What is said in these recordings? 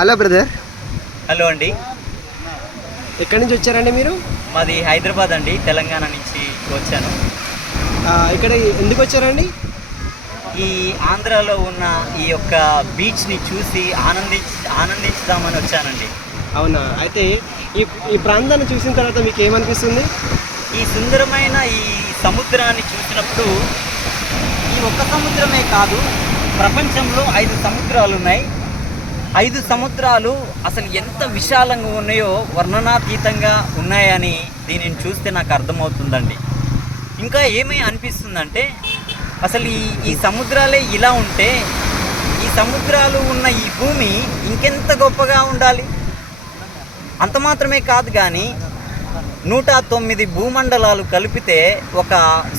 Hello brother. Hello అండి. ఎక్కడి నుంచి వచ్చారండి మీరు? మాది హైదరాబాద్ అండి, తెలంగాణ నుంచి వచ్చాను. ఇక్కడ ఎందుకు వచ్చారండి? ఈ ఆంధ్రాలో ఉన్న ఈ యొక్క బీచ్ని చూసి ఆనందించుదామని వచ్చానండి. అవునా? అయితే ఈ ఈ ప్రాంతాన్ని చూసిన తర్వాత మీకు ఏమనిపిస్తుంది? ఈ సుందరమైన ఈ సముద్రాన్ని చూసినప్పుడు ఈ ఒక్క సముద్రమే కాదు, ప్రపంచంలో 5 సముద్రాలు ఉన్నాయి. 5 సముద్రాలు అసలు ఎంత విశాలంగా ఉన్నాయో వర్ణనాతీతంగా ఉన్నాయని దీనిని చూస్తే నాకు అర్థమవుతుందండి. ఇంకా ఏమీ అనిపిస్తుందంటే అసలు ఈ సముద్రాలే ఇలా ఉంటే ఈ సముద్రాలు ఉన్న ఈ భూమి ఇంకెంత గొప్పగా ఉండాలి. అంత మాత్రమే కాదు కానీ 109 భూమండలాలు కలిపితే ఒక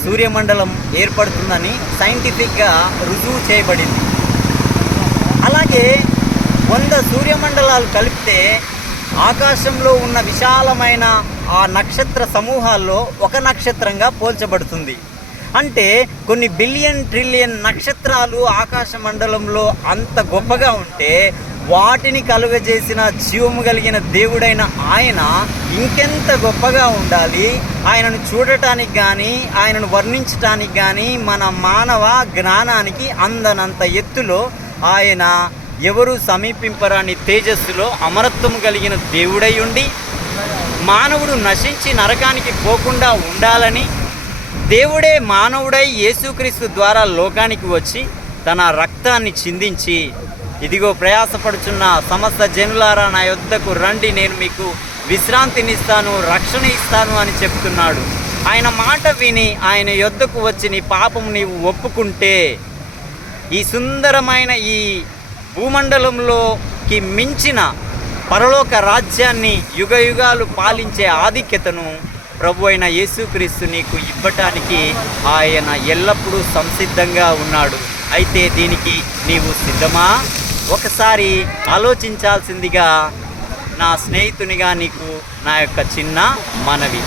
సూర్యమండలం ఏర్పడుతుందని సైంటిఫిక్గా రుజువు చేయబడింది. అలాగే 100 సూర్యమండలాలు కలిపితే ఆకాశంలో ఉన్న విశాలమైన ఆ నక్షత్ర సమూహాల్లో ఒక నక్షత్రంగా పోల్చబడుతుంది. అంటే కొన్ని బిలియన్ ట్రిలియన్ నక్షత్రాలు ఆకాశ మండలంలో అంత గొప్పగా ఉంటే వాటిని కలుగజేసిన జీవము కలిగిన దేవుడైన ఆయన ఇంకెంత గొప్పగా ఉండాలి. ఆయనను చూడటానికి కానీ ఆయనను వర్ణించటానికి కానీ మన మానవ జ్ఞానానికి అందనంత ఎత్తులో ఆయన ఎవరు సమీపింపరాని తేజస్సులో అమరత్వం కలిగిన దేవుడై ఉండి మానవుడు నశించి నరకానికి పోకుండా ఉండాలని దేవుడే మానవుడై యేసుక్రీస్తు ద్వారా లోకానికి వచ్చి తన రక్తాన్ని చిందించి ఇదిగో ప్రయాసపడుచున్న సమస్త జనులారా నా యొద్దకు రండి, నేను మీకు విశ్రాంతినిస్తాను, రక్షణ ఇస్తాను అని చెప్తున్నాడు. ఆయన మాట విని ఆయన యొద్దకు వచ్చి నీ పాపము నీవు ఒప్పుకుంటే ఈ సుందరమైన ఈ భూమండలంలోకి మించిన పరలోక రాజ్యాన్ని యుగయుగాలు పాలించే ఆధిక్యతను ప్రభు అయిన యేసుక్రీస్తు నీకు ఇవ్వటానికి ఆయన ఎల్లప్పుడూ సంసిద్ధంగా ఉన్నాడు. అయితే దీనికి నీవు సిద్ధమా? ఒకసారి ఆలోచించాల్సిందిగా నా స్నేహితునిగా నీకు నా యొక్క చిన్న మనవి.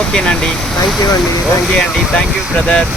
ఓకేనండి. థ్యాంక్ యూ అండి. ఓకే అండి, థ్యాంక్ యూ బ్రదర్.